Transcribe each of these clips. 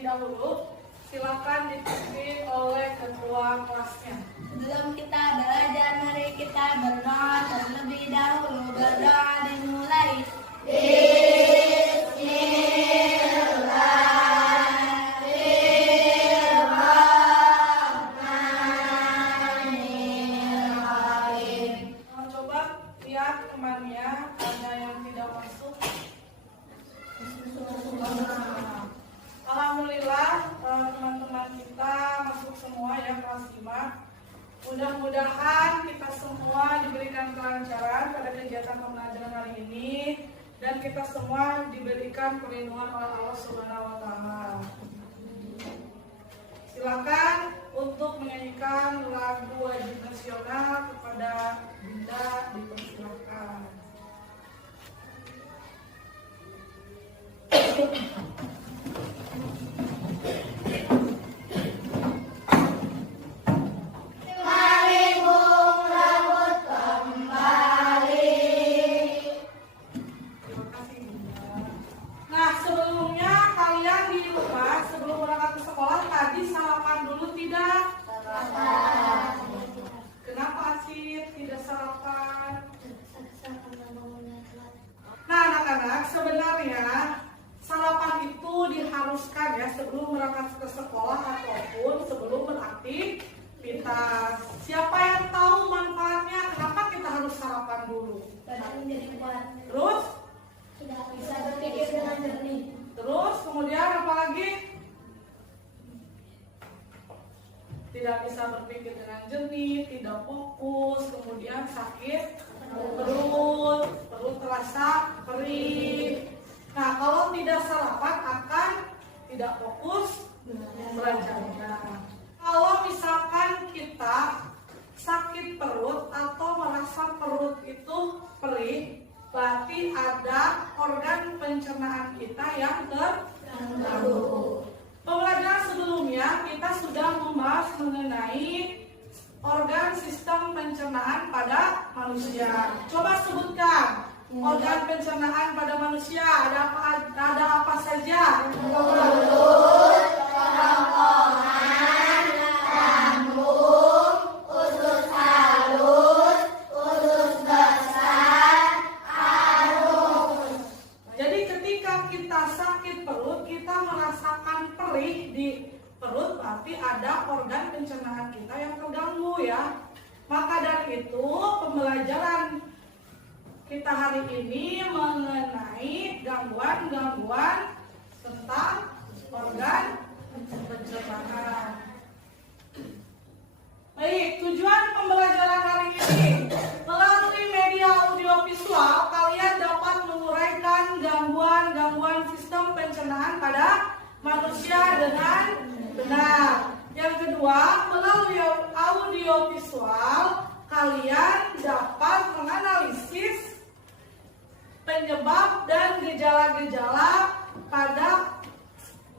terlebih dahulu. Silakan dipimpin oleh ketua kelasnya. Sebelum kita belajar, mari kita berdoa terlebih dahulu. Berdoa dimulai. Coba lihat temannya, ada yang tidak masuk. Alhamdulillah teman-teman kita masuk semua ya kelas 5. Mudah-mudahan kita semua diberikan kelancaran pada kegiatan pembelajaran hari ini dan kita semua diberikan perlindungan oleh Allah Subhanahu wa taala. Silakan untuk menyanyikan lagu wajib nasional kepada Dinda, dipersilakan. Sebenarnya sarapan itu diharuskan ya sebelum berangkat ke sekolah ataupun sebelum beraktivitas. Siapa yang tahu manfaatnya? Kenapa kita harus sarapan dulu? Terus Sudah bisa berpikir dengan jernih. Terus kemudian apa lagi? Tidak bisa berpikir dengan jernih, tidak fokus, kemudian sakit perut terasa perih. Nah, kalau tidak sarapan akan tidak fokus belajarnya. Kalau misalkan kita sakit perut atau merasa perut itu perih, berarti ada organ pencernaan kita yang terganggu. Pembelajaran sebelumnya kita sudah membahas mengenai organ sistem pencernaan pada manusia. Coba sebutkan organ pencernaan pada manusia. Ada apa saja? Mulut, kerongkongan, lambung, usus halus, usus besar, anus. Jadi ketika kita sakit perut, kita merasakan perih di perut, berarti ada organ pencernaan kita yang terganggu ya. Maka dari itu pembelajaran kita hari ini mengenai gangguan-gangguan tentang organ pencernaan. Baik, tujuan pembelajaran hari ini melalui media audiovisual kalian dapat menguraikan gangguan-gangguan sistem pencernaan pada manusia dengan benar. Yang kedua, melalui audiovisual kalian dapat menganalisis penyebab dan gejala-gejala pada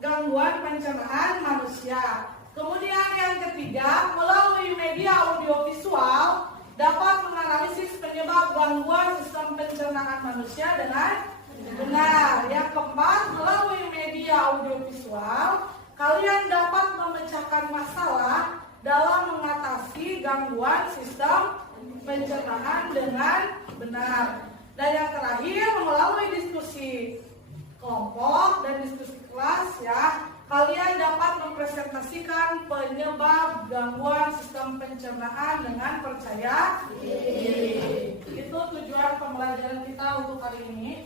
gangguan pencernaan manusia. Kemudian yang ketiga, melalui media audiovisual dapat menganalisis penyebab gangguan sistem pencernaan manusia dengan benar. Yang keempat, melalui media audiovisual kalian dapat memecahkan masalah dalam mengatasi gangguan sistem pencernaan dengan benar. Dan yang terakhir, melalui diskusi kelompok dan diskusi kelas ya, kalian dapat mempresentasikan penyebab gangguan sistem pencernaan dengan percaya diri. Itu tujuan pembelajaran kita untuk hari ini.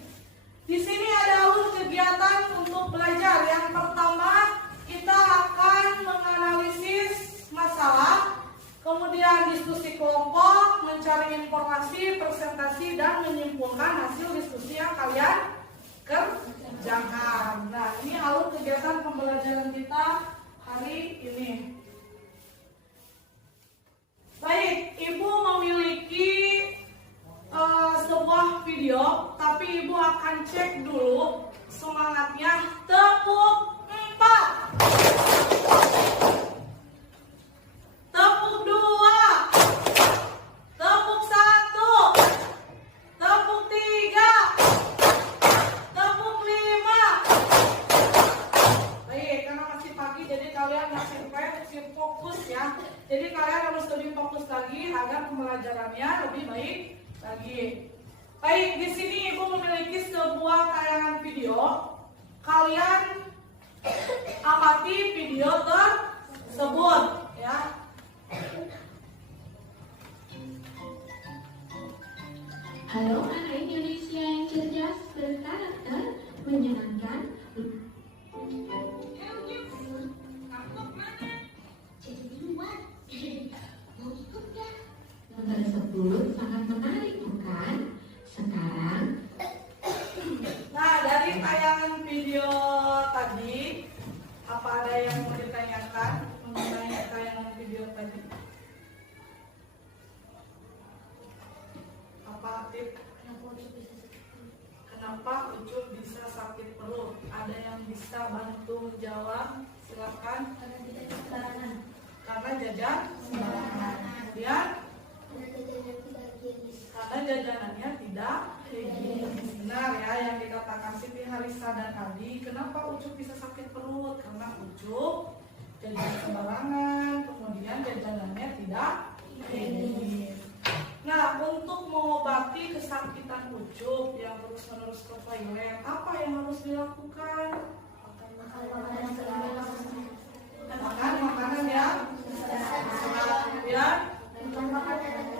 Di sini ada alur kegiatan untuk belajar. Yang pertama, kita akan menganalisis masalah, kemudian diskusi kelompok, mencari informasi, presentasi, dan menyimpulkan hasil diskusi yang kalian kerjakan. Nah, ini alur kegiatan pembelajaran kita hari ini. Baik, Ibu memiliki sebuah video, tapi Ibu akan cek dulu semangatnya. Tepuk 4, tepuk 2, tepuk 1, tepuk 3, tepuk 5. Baik, karena lebih fokus ya. Jadi kalian harus lebih fokus lagi agar pembelajarannya lebih baik lagi. Baik, di sini Ibu memiliki sebuah tayangan video. Kalian amati video tersebut ya. Halo anak Indonesia yang cerdas, berkarakter, menyenangkan. Nomor 10 sangat menarik, bukan? Sekarang Nah, dari tayangan video tadi, apa ada yang mau ditanyakan mengenai tayangan video tadi? Apa tip? Kenapa Ucup bisa sakit perut? Ada yang bisa bantu jawab? Silakan. Karena tidak sembarangan. Karena jajan sembarangan. Kemudian karena jajanannya tidak higienis. Benar ya yang dikatakan Siti Harisa dan Adi. Kenapa Ucup bisa sakit perut? Karena Ucup jajan sembarangan, kemudian jajanannya tidak higienis. Nah, untuk mengobati kesakitan Ucup yang terus-menerus ke toilet, apa yang harus dilakukan? Makan makanan yang sehat, kemudian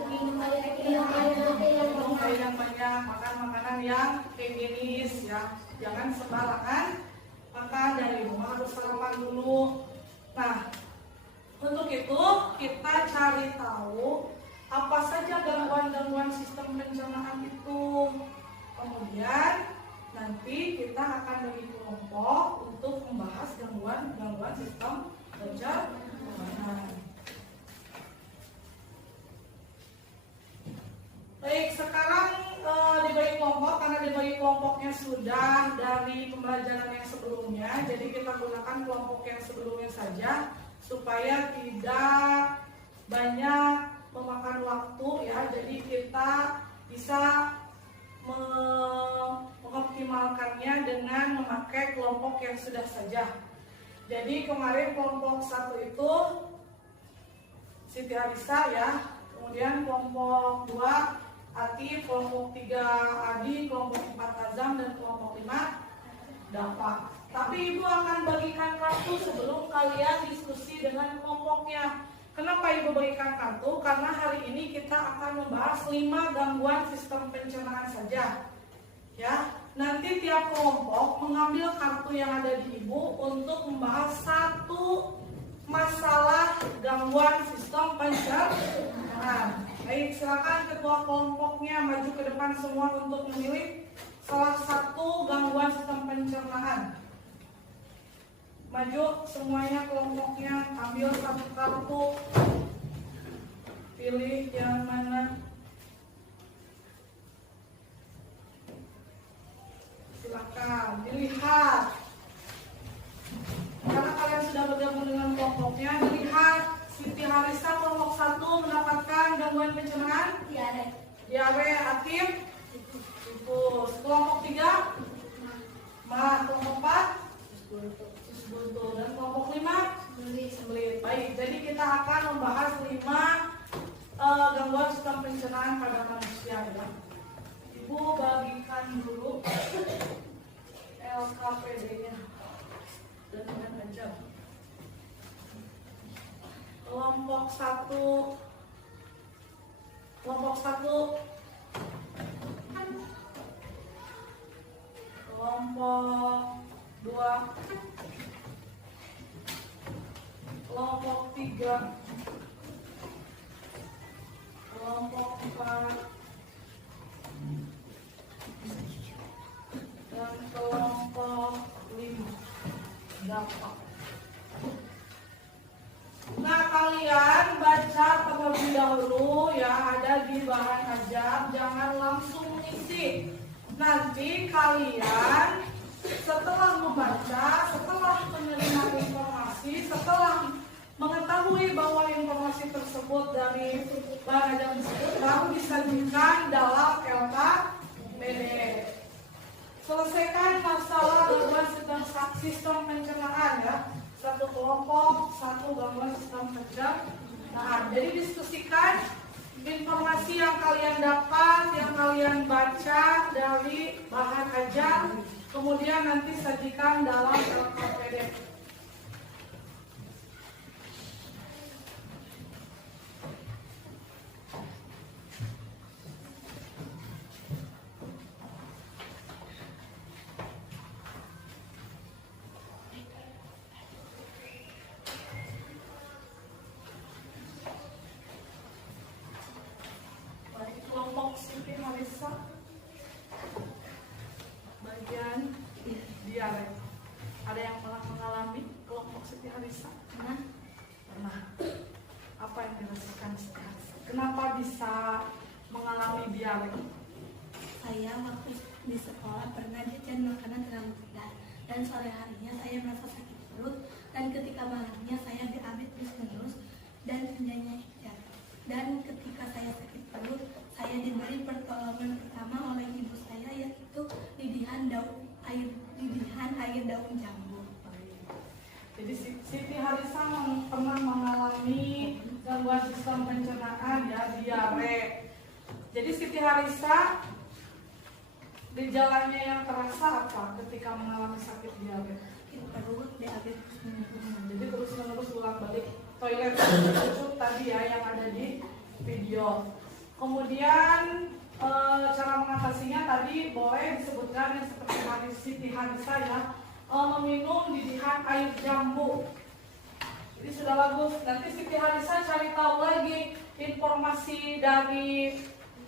minum air yang banyak, makan makanan yang higienis ya. Jangan sembarangan makan, dari rumah harus sarapan dulu. Nah, untuk itu kita cari tahu apa saja gangguan-gangguan sistem pencernaan itu. Kemudian nanti kita akan bagi kelompok untuk membahas gangguan-gangguan sistem pencernaan. Baik, sekarang dibagi kelompok, karena dibagi kelompoknya sudah dari pembelajaran yang sebelumnya, jadi kita gunakan kelompok yang sebelumnya saja supaya tidak banyak memakan waktu ya. Jadi kita bisa mengoptimalkannya dengan memakai kelompok yang sudah saja. Jadi kemarin kelompok 1 itu Siti Arisa ya, kemudian kelompok 2 Ati, kelompok 3 Adi, kelompok 4 Azam, dan kelompok 5 Dafa. Tapi Ibu akan bagikan kartu sebelum kalian diskusi dengan kelompoknya. Kenapa Ibu bagikan kartu? Karena hari ini kita akan membahas 5 gangguan sistem pencernaan saja. Ya, nanti tiap kelompok mengambil kartu yang ada di Ibu untuk membahas 1 masalah gangguan sistem pencernaan. Baik, silakan ketua kelompoknya maju ke depan semua untuk memilih salah satu gangguan sistem pencernaan. Maju semuanya kelompoknya, ambil 1 kartu. Pilih yang mana. Silakan dilihat. Karena kalian sudah bergabung dengan kelompoknya, dilihat. Siti Harisa kelompok 1 mendapatkan gangguan pencernaan diare aktif tifus. Kelompok 3 kelompok 4 buntu, dan kelompok 5 sembelit. Baik, jadi kita akan membahas 5 gangguan sistem pencernaan pada manusia ya. Ibu bagikan dulu LKPD-nya dan dengan aja. Kelompok 1 kelompok 2 kelompok 3 kelompok 4 dan kelompok 5 dapat. Nah, kalian baca terlebih dahulu ya, ada di bahan ajar, jangan langsung mengisi. Nanti kalian setelah membaca, setelah menerima informasi, setelah mengetahui bahwa informasi tersebut dari bahan ajar tersebut baru disajikan dalam LKPD. Selesaikan masalah gangguan sistem pencernaan ya. 1 kelompok, 1 gangguan sistem sistem pencernaan. Jadi diskusikan informasi yang kalian dapat, yang kalian baca dari bahan ajar, kemudian nanti sajikan dalam LKPD. Kelompok Siti Harisa bagian diare. Ada yang pernah mengalami kelompok Siti Harisa? Pernah? Apa yang dirasakan Siti Harisa? Kenapa bisa mengalami diare? Saya waktu di sekolah pernah jajan makanan terlalu pedas dan sore harinya saya merasa sakit perut dan ketika malamnya saya diabet terus-menerus dan kerjanya jatuh. Dan ketika saya sakit perut, saya diberi pertolongan pertama oleh ibu saya, yaitu didihan air daun jambu. Jadi Siti Harisa pernah mengalami gangguan sistem pencernaan, ya, diare. Jadi Siti Harisa gejalanya yang terasa apa ketika mengalami sakit diare? Sakit perut, diabet terus-menerus. Jadi terus-menerus ulang balik toilet tadi ya yang ada di video. Kemudian cara mengatasinya tadi boleh disebutkan yang seperti Siti Harisa ya, meminum didihan air jambu. Jadi sudah bagus. Nanti Siti Harisa cari tahu lagi informasi dari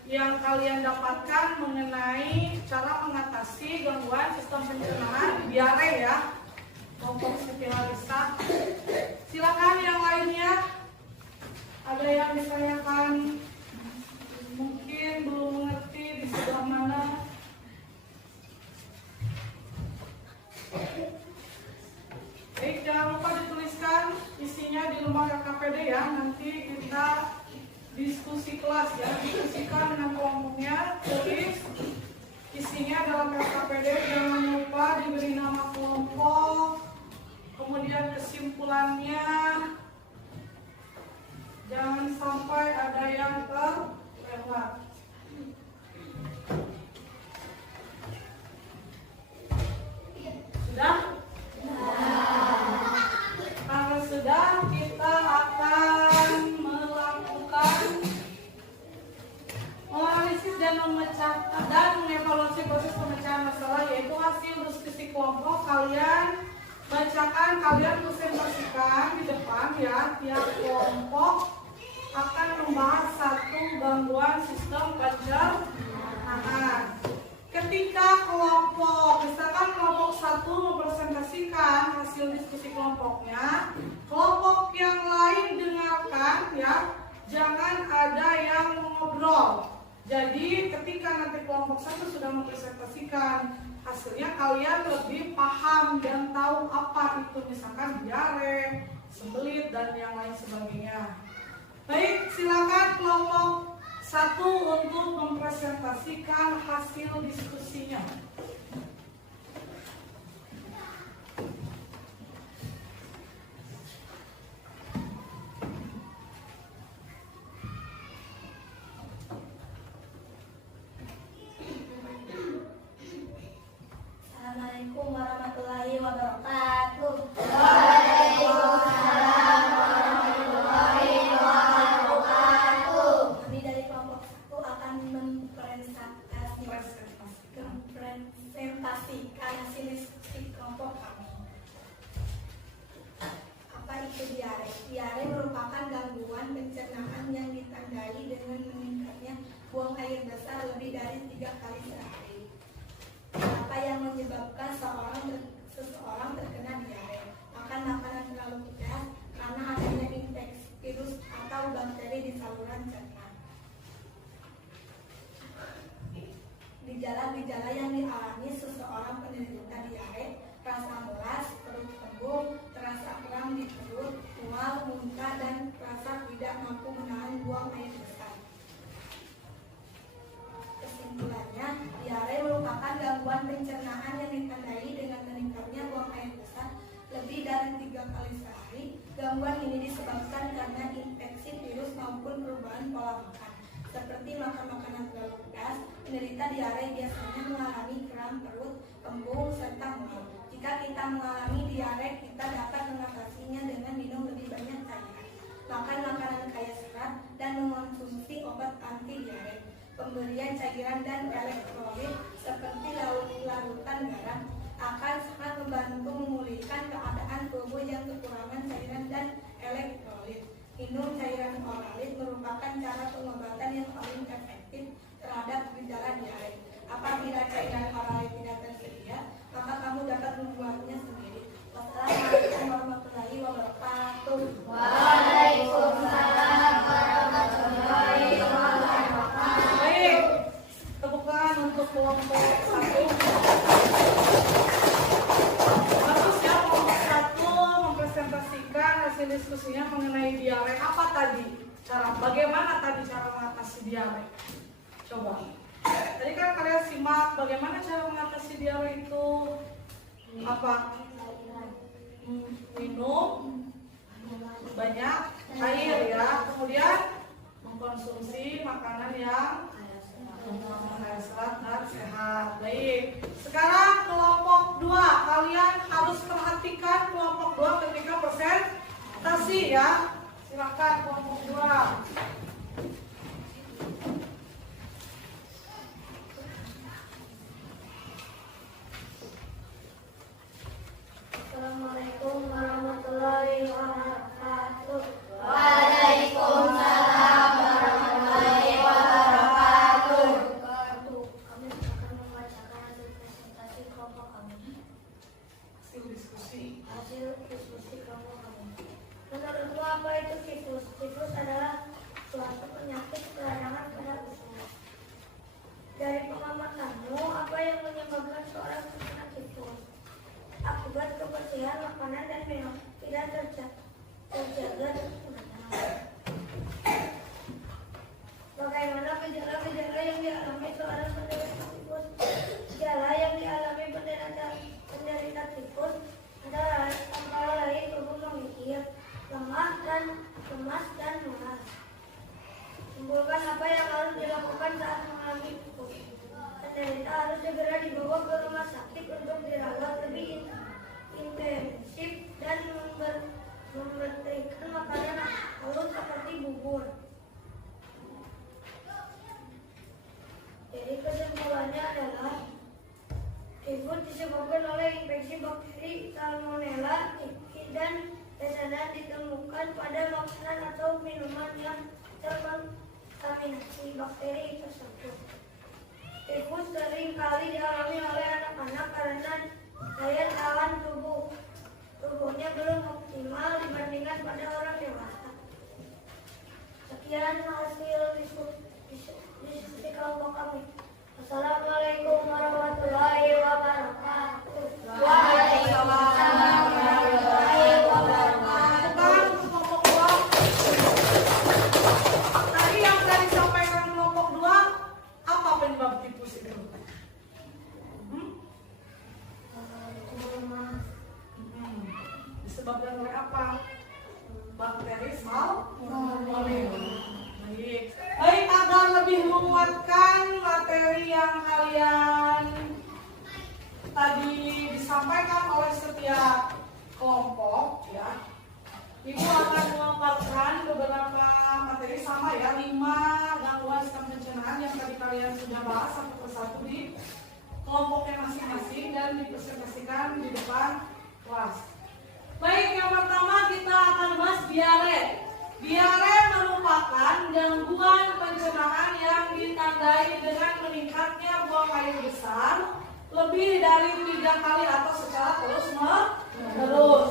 yang kalian dapatkan mengenai cara mengatasi gangguan sistem pencernaan diare ya. Kelompok Siti Harisa. Silakan yang lainnya. Ada yang ditanyakan, mungkin belum mengerti di sebelah mana. Baik, jangan lupa dituliskan isinya di lembar KPD ya. Nanti kita diskusi kelas ya. Diskusikan dengan kelompoknya, tulis isinya dalam KPD. Jangan lupa diberi nama kelompok, kemudian kesimpulannya. Jangan sampai ada yang terlewat. Sudah? Karena sudah, kita akan melakukan menganalisis dan memecahkan dan mengevaluasi proses pemecahan masalah, yaitu hasil diskusi kelompok. Kalian bacakan, kalian presentasikan di depan ya. Tiap kelompok akan membahas satu gangguan sistem pencernaan. Ketika kelompok, misalkan kelompok satu mempresentasikan hasil diskusi kelompoknya, kelompok yang lain dengarkan ya, jangan ada yang mengobrol. Jadi ketika nanti kelompok satu sudah mempresentasikan hasilnya, kalian lebih paham dan tahu apa itu misalkan diare, sembelit dan yang lain sebagainya. Baik, silakan kelompok satu untuk mempresentasikan hasil diskusinya. Assalamualaikum warahmatullahi wabarakatuh. Kami dari kelompok satu akan mempresentasikan hasil diskusi kelompok kami. Apa itu diare? Diare merupakan gangguan pencernaan yang ditandai dengan meningkatnya buang air besar lebih dari 3 kali sehari. Apa yang menyebabkan seseorang terkena diare? Makan makanan terlalu pedas karena adanya infeksi virus atau bakteri di saluran cerna. Gejala-gejala yang dialami seseorang penderita diare: rasa mulas, perut kembung, terasa kram di perut, mual, muntah, dan rasa tidak mampu menahan buang air besar. Kesimpulannya, diare merupakan gangguan pencernaan yang ditandai dengan meningkatnya buang air besar lebih dari 3 kali sehari Gangguan ini disebabkan karena infeksi virus maupun perubahan pola makan. Seperti makan makanan terlalu pedas, penderita diare biasanya mengalami kram perut, kembung, serta mual. Jika kita mengalami diare, kita dapat mengatasinya dengan minum lebih banyak cairan, makan makanan kaya serat, dan mengonsumsi obat anti diare. Pemberian cairan dan elektrolit seperti larutan garam akan sangat membantu memulihkan keadaan tubuh yang kekurangan cairan dan elektrolit. Minum cairan oralit merupakan cara pengobatan yang paling efektif terhadap gejala diare. Apabila cairan oralit tidak tersedia, maka kamu dapat membuatnya sendiri. Wassalamualaikum warahmatullahi wabarakatuh. Waalaikumsalam warahmatullahi wabarakatuh. Baik, tepukan untuk kelompok 1. Bagus ya, kelompok 1 mempresentasikan hasil diskusinya mengenai diare. Apa tadi? Bagaimana tadi cara mengatasi diare? Coba. Tadi kan kalian simak bagaimana cara mengatasi diare itu. Apa? Minum banyak air ya. Kemudian mengkonsumsi makanan yang kaya serat dan sehat. Baik. Sekarang kelompok 2. Kalian harus perhatikan kelompok 2 ketika presentasi ya. Silakan kelompok 2. Assalamualaikum warahmatullahi wabarakatuh. Waalaikumsalam warahmatullahi wabarakatuh. Kami akan membacakan hasil presentasi kelompok kami. Hasil diskusi kelompok kami. Menurutmu apa itu tifus? Tifus adalah suatu penyakit peradangan pada usus. Dari pengamatanmu, apa yang menyebabkan seorang terkena tifus? Akibat kebersihan makanan dan minum tidak terjaga Bagaimana gejala-gejala yang dialami seorang penderita tifus? Gejala yang dialami penderita tifus adalah antara lain tubuh memikir, lemas dan mual. Simpulkan apa yang harus dilakukan saat mengalami tifus. Penderita harus segera dibawa ke rumah sakit untuk dirawat lebih intensif dan memberikan makanan halus seperti bubur. Jadi kesimpulannya adalah tifus disebabkan oleh infeksi bakteri Salmonella typhi dan biasanya ditemukan pada makanan atau minuman yang terkontaminasi bakteri tersebut. Tifus sering kali dialami oleh anak-anak karena daya tahan tubuhnya belum optimal dibandingkan pada orang dewasa. Sekian hasil diskusi kelompok kami. Assalamualaikum warahmatullahi wabarakatuh. Waalaikumsalam warahmatullahi wabarakatuh. Kelompok 2. Tadi yang tadi disampaikan kelompok 2, apa penyebab tifus itu? Disebabkan oleh apa? Bakteri Salmonella. Baik, agar lebih menguatkan materi yang kalian tadi disampaikan oleh setiap kelompok ya, Ibu akan memaparkan beberapa materi sama ya, 5 gangguan sistem pencernaan yang tadi kalian sudah bahas satu persatu di kelompoknya masing-masing dan dipresentasikan di depan kelas. Baik, yang pertama kita akan bahas diare. Diare merupakan gangguan pencernaan yang ditandai dengan meningkatnya buang air besar lebih dari 3 kali atau secara terus-menerus.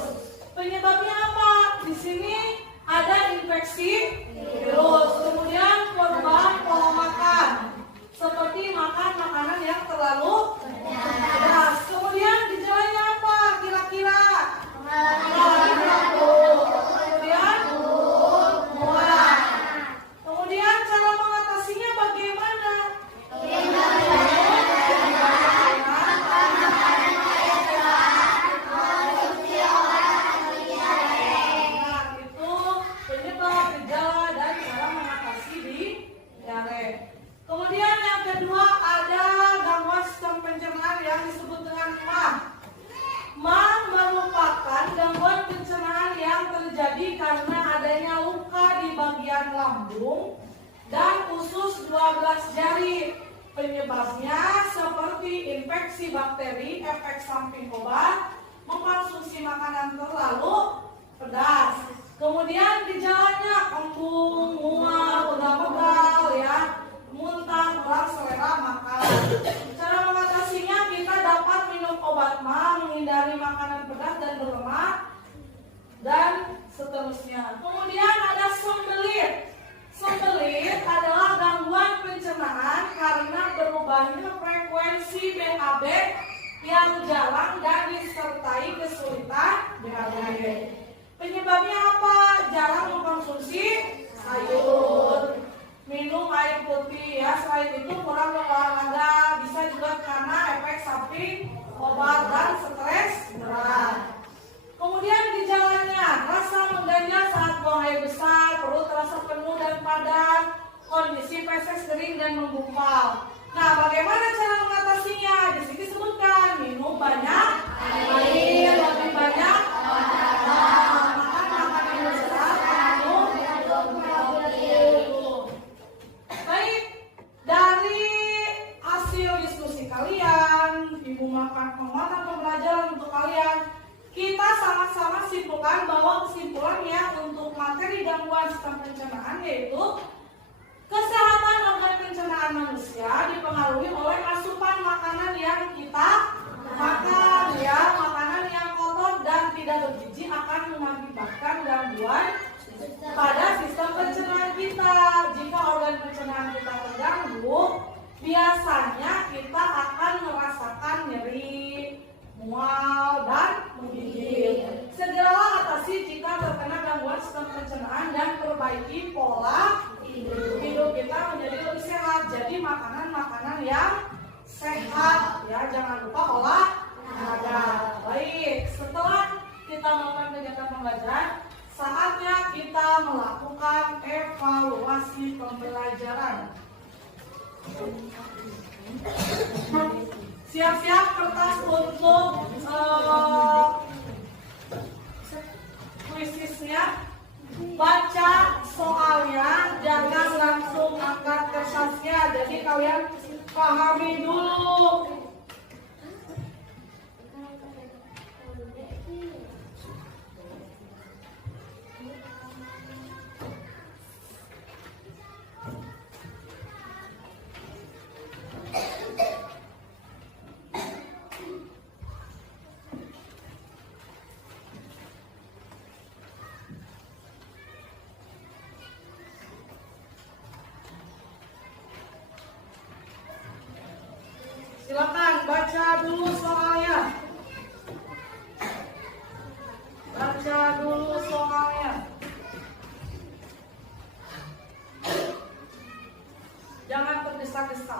Penyebabnya apa? Di sini ada infeksi virus, kemudian perubahan pola makan, seperti makan makanan yang terlalu pedas. Kemudian gejalanya apa? Kira-kira? Kemudian mual. Kemudian cara mengatasinya bagaimana? terjadi karena adanya luka di bagian lambung dan usus 12 jari. Penyebabnya seperti infeksi bakteri, efek samping obat, mengkonsumsi makanan terlalu pedas. Kemudian gejalanya kembung, mual, pegal-pegal ya, muntah, kurang selera makan. Cara mengatasinya kita dapat minum obat mah, menghindari makanan pedas dan berlemak, dan seterusnya. Kemudian ada sembelit. Sembelit adalah gangguan pencernaan karena berubahnya frekuensi BAB yang jarang dan disertai kesulitan BAB. Penyebabnya apa? Jarang mengkonsumsi sayur, minum air putih ya. Selain itu kurang olahraga, bisa juga karena efek samping obat dan stres berat. Kemudian gejalanya, rasa mengganjal saat buang air besar, perut terasa penuh dan padat, kondisi feses kering dan menggumpal. Nah, bagaimana cara mengatasinya? Di sini disebutkan minum banyak air, lebih banyak makan makanan berat, minum. Baik, dari hasil diskusi kalian, ibu menguatkan pembelajaran untuk kalian. Kita sama-sama simpulkan bahwa kesimpulannya untuk materi gangguan sistem pencernaan yaitu kesehatan organ pencernaan manusia dipengaruhi oleh asupan makanan yang kita makan ya. Makanan yang kotor dan tidak bergizi akan mengakibatkan gangguan pada sistem pencernaan kita. Jika organ pencernaan kita terganggu, biasanya kita akan merasakan nyeri, mual, dan menggigil. Segeralah atasi jika terkena gangguan sistem pencernaan dan perbaiki pola hidup kita menjadi lebih sehat. Jadi makanan-makanan yang sehat ya, jangan lupa olahraga. Baik, setelah kita melakukan kegiatan pembelajaran, saatnya kita melakukan evaluasi pembelajaran. Siap-siap kertas untuk kuisisnya. Baca soalnya, jangan langsung angkat kertasnya. Jadi kalian pahami dulu. Silakan baca dulu soalnya. Baca dulu soalnya. Jangan tergesa-gesa.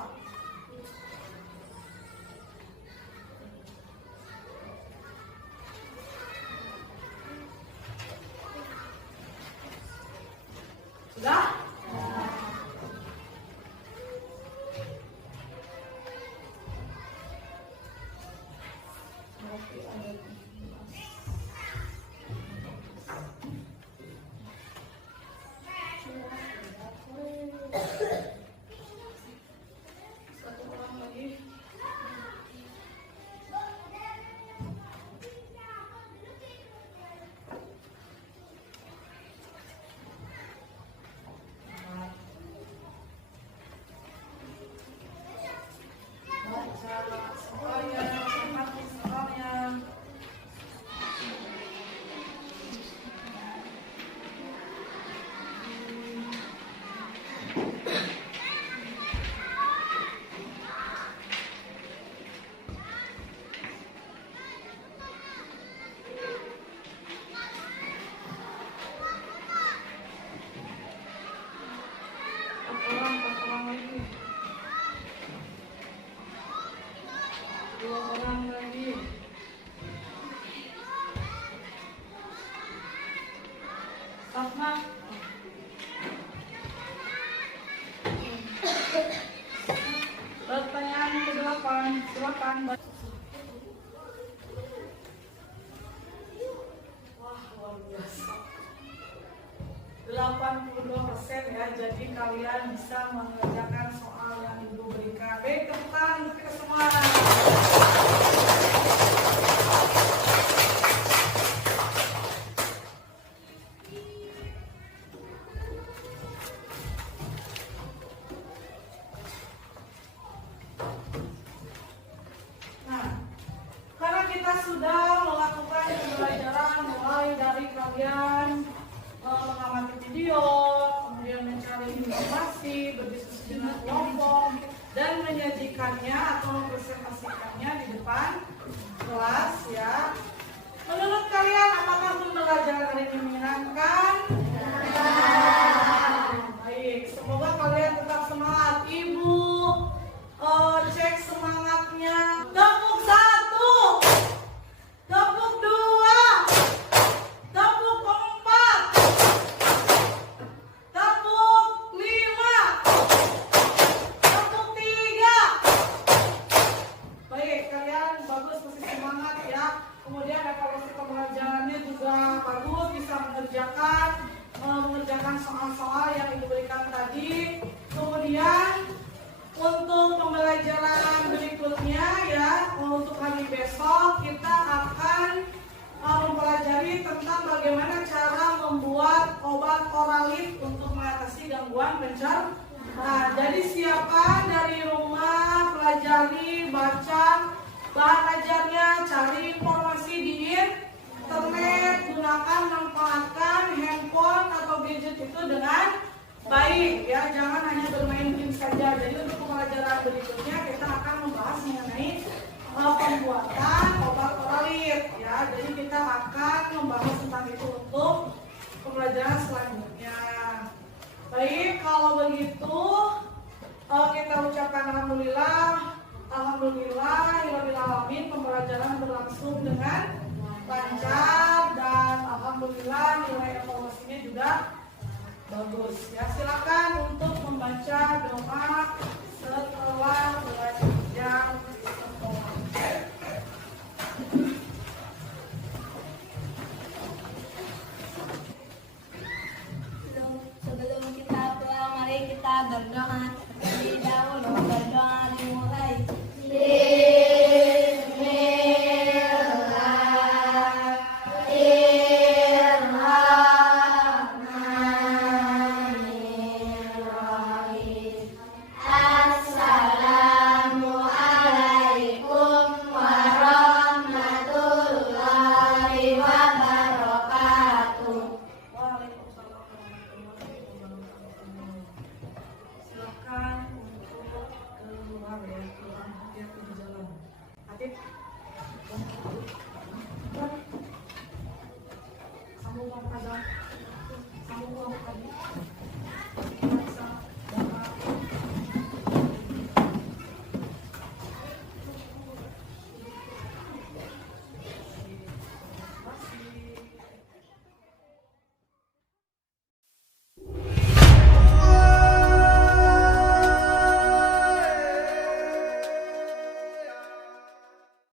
Sudah? Satu orang lagi. Baca soalnya, cermati soalnya. Empat orang lagi. 2 orang lagi. Fatma. Pertanyaan ke-8, silakan. Wah, luar biasa. 82% ya. Jadi kalian bisa mengerjakan soal yang ibu berikan. Baik, tepuk tangan untuk kita semua. Nah, karena kita sudah melakukan pembelajaran mulai dari kalian mengamati video, kemudian mencari informasi, berdiskusi dengan kelompok, dan menyajikannya atau mempresentasikannya di depan kelas ya. Menurut kalian apakah pembelajaran hari ini menyenangkan? Baik, semoga kalian tetap semangat. Ibu cek semangatnya. Tepuk 1, tepuk 2, tepuk 4, tepuk 5, tepuk 3. Baik, kalian bagus, masih semangat ya. Kemudian evaluasi pembelajarannya juga bagus, bisa mengerjakan soal-soal yang diberikan tadi. Kemudian untuk pembelajaran berikutnya ya, untuk hari besok kita akan mempelajari tentang bagaimana cara membuat obat oralit untuk mengatasi gangguan pencernaan. Nah, jadi siapa dari rumah pelajari, baca bahan ajarnya, cari informasi di internet, gunakan, manfaatkan handphone atau gadget itu dengan baik ya, jangan hanya bermain game saja. Jadi untuk pembelajaran berikutnya kita akan membahas mengenai pembuatan obat oralit ya. Jadi kita akan membahas tentang itu untuk pembelajaran selanjutnya. Baik, kalau begitu kita ucapkan alhamdulillahirobbilalamin, pembelajaran berlangsung dengan lancar dan alhamdulillah nilai evaluasinya juga bagus ya. Silakan untuk membaca doa setelah belajar sekolah. Sebelum kita pulang, mari kita berdoa. Terlebih dahulu berdoa dimulai. Assalamualaikum warahmatullahi wabarakatuh. Waalaikumsalam warahmatullahi wabarakatuh. Silakan untuk keluar ya, keluar hati-hati di jalan. Adit, sambung uang pajak, sambung uang pajak.